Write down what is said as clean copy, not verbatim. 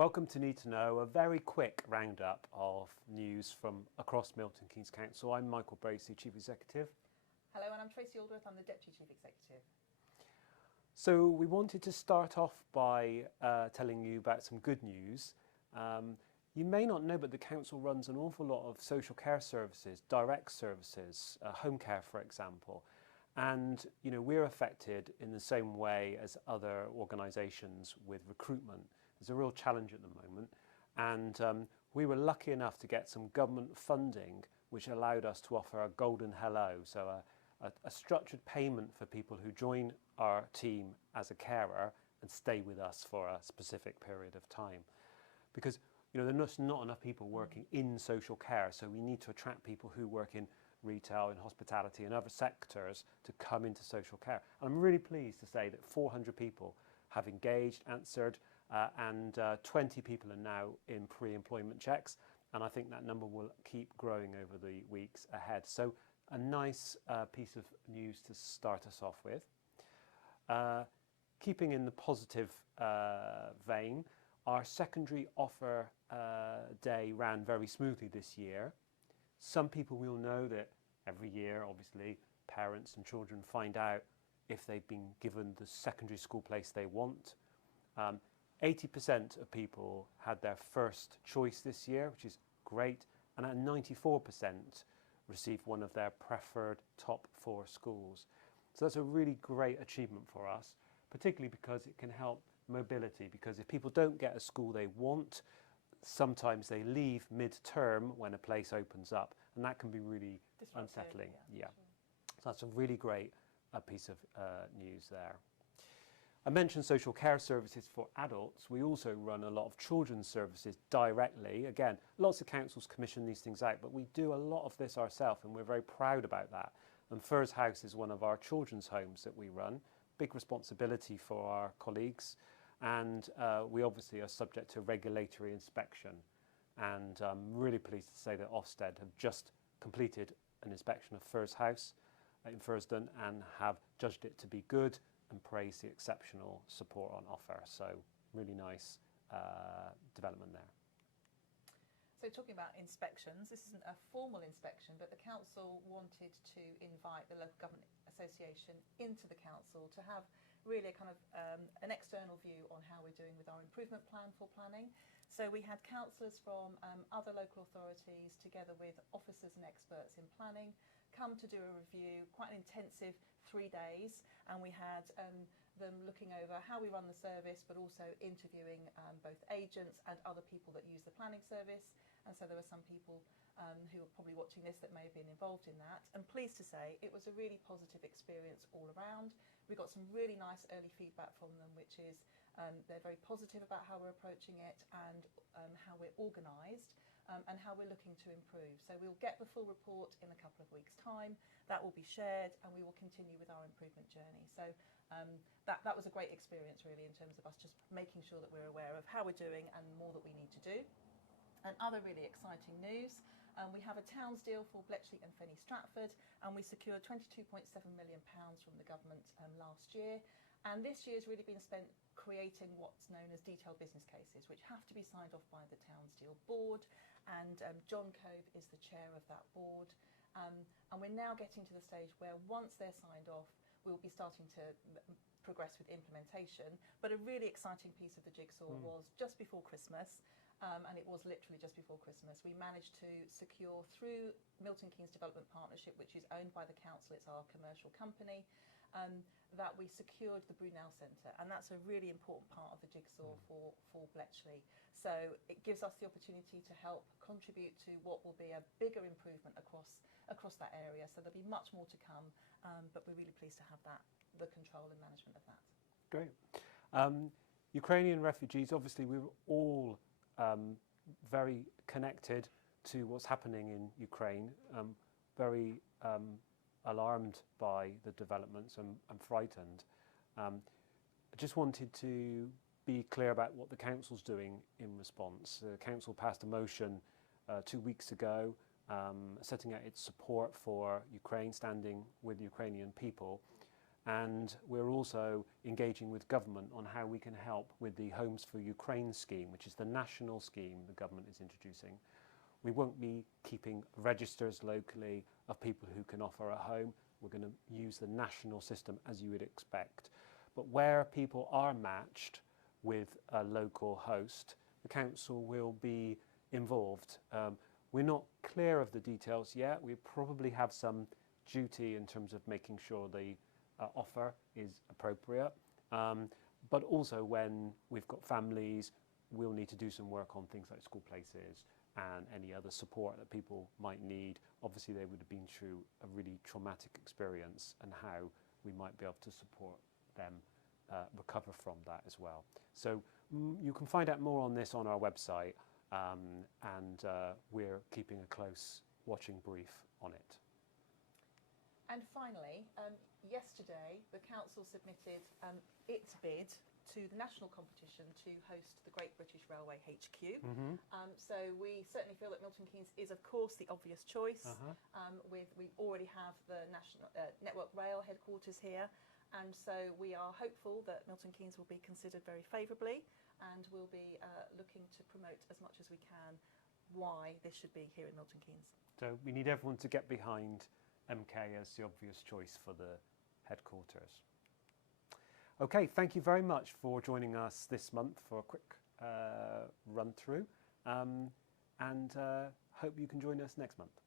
Welcome to Need to Know, a very quick roundup of news from across Milton Keynes Council. I'm Michael Bracey, Chief Executive. Hello, and I'm Tracy Aldworth, I'm the Deputy Chief Executive. So we wanted to start off by telling you about some good news. You may not know, but the Council runs an awful lot of social care services, direct services, home care, for example. And we're affected in the same way as other organisations with recruitment. There's a real challenge at the moment, and we were lucky enough to get some government funding which allowed us to offer a golden hello, so a structured payment for people who join our team as a carer and stay with us for a specific period of time. Because there's not enough people working in social care, so we need to attract people who work in retail and hospitality and other sectors to come into social care. And I'm really pleased to say that 400 people have engaged, answered, and 20 people are now in pre-employment checks, and I think that number will keep growing over the weeks ahead. So a nice piece of news to start us off with. Keeping in the positive vein, our secondary offer day ran very smoothly this year. Some people will know that every year, obviously, parents and children find out if they've been given the secondary school place they want. 80% of people had their first choice this year, which is great, and 94% received one of their preferred top 4 schools. So that's a really great achievement for us, particularly because it can help mobility, because if people don't get a school they want, sometimes they leave mid-term when a place opens up, and that can be really unsettling. Yeah. Sure. So that's a really great piece of news there. I mentioned social care services for adults. We also run a lot of children's services directly. Again, lots of councils commission these things out, but we do a lot of this ourselves, and we're very proud about that. And Firs House is one of our children's homes that we run. Big responsibility for our colleagues, and we obviously are subject to regulatory inspection. And I'm really pleased to say that Ofsted have just completed an inspection of Firs House in Fursdon and have judged it to be good and praised the exceptional support on offer. So really nice development there. So talking about inspections, this isn't a formal inspection, but the council wanted to invite the Local Government Association into the council to have really a kind of an external view on how we're doing with our improvement plan for planning. So we had councillors from other local authorities together with officers and experts in planning come to do a review, quite an intensive 3 days, and we had them looking over how we run the service, but also interviewing both agents and other people that use the planning service. And so there were some people who are probably watching this that may have been involved in that. And pleased to say it was a really positive experience all around. We got some really nice early feedback from them, which is they're very positive about how we're approaching it and how we're organised. And how we're looking to improve. So we'll get the full report in a couple of weeks' time. That will be shared, and we will continue with our improvement journey. So that was a great experience, really, in terms of us just making sure that we're aware of how we're doing and more that we need to do. And other really exciting news, we have a Towns deal for Bletchley and Fenny Stratford, and we secured £22.7 million from the government last year. And this year has really been spent creating what's known as detailed business cases, which have to be signed off by the Towns Deal board, and John Cove is the chair of that board. And we're now getting to the stage where once they're signed off, we'll be starting to progress with implementation. But a really exciting piece of the jigsaw was just before Christmas, and it was literally just before Christmas, we managed to secure through Milton Keynes Development Partnership, which is owned by the council, it's our commercial company, that we secured the Brunel Centre, and that's a really important part of the jigsaw for Bletchley. So it gives us the opportunity to help contribute to what will be a bigger improvement across that area. So there'll be much more to come, but we're really pleased to have the control and management of that. Great. Ukrainian refugees, obviously we were all very connected to what's happening in Ukraine, very alarmed by the developments and frightened. I just wanted to be clear about what the council's doing in response. The council passed a motion 2 weeks ago setting out its support for Ukraine, standing with the Ukrainian people. And we're also engaging with government on how we can help with the Homes for Ukraine scheme, which is the national scheme the government is introducing. We won't be keeping registers locally of people who can offer a home. We're going to use the national system as you would expect. But where people are matched with a local host, the council will be involved. We're not clear of the details yet. We probably have some duty in terms of making sure the offer is appropriate. But also when we've got families, we'll need to do some work on things like school places and any other support that people might need. Obviously, they would have been through a really traumatic experience, and how we might be able to support them recover from that as well. So you can find out more on this on our website, and we're keeping a close watching brief on it. And finally, yesterday the council submitted its bid to the national competition to host the Great British Railway HQ. So we certainly feel that Milton Keynes is, of course, the obvious choice. We already have the National Network Rail headquarters here, and so we are hopeful that Milton Keynes will be considered very favourably, and we'll be looking to promote as much as we can why this should be here in Milton Keynes. So we need everyone to get behind MK as the obvious choice for the headquarters. Okay, thank you very much for joining us this month for a quick run through, and hope you can join us next month.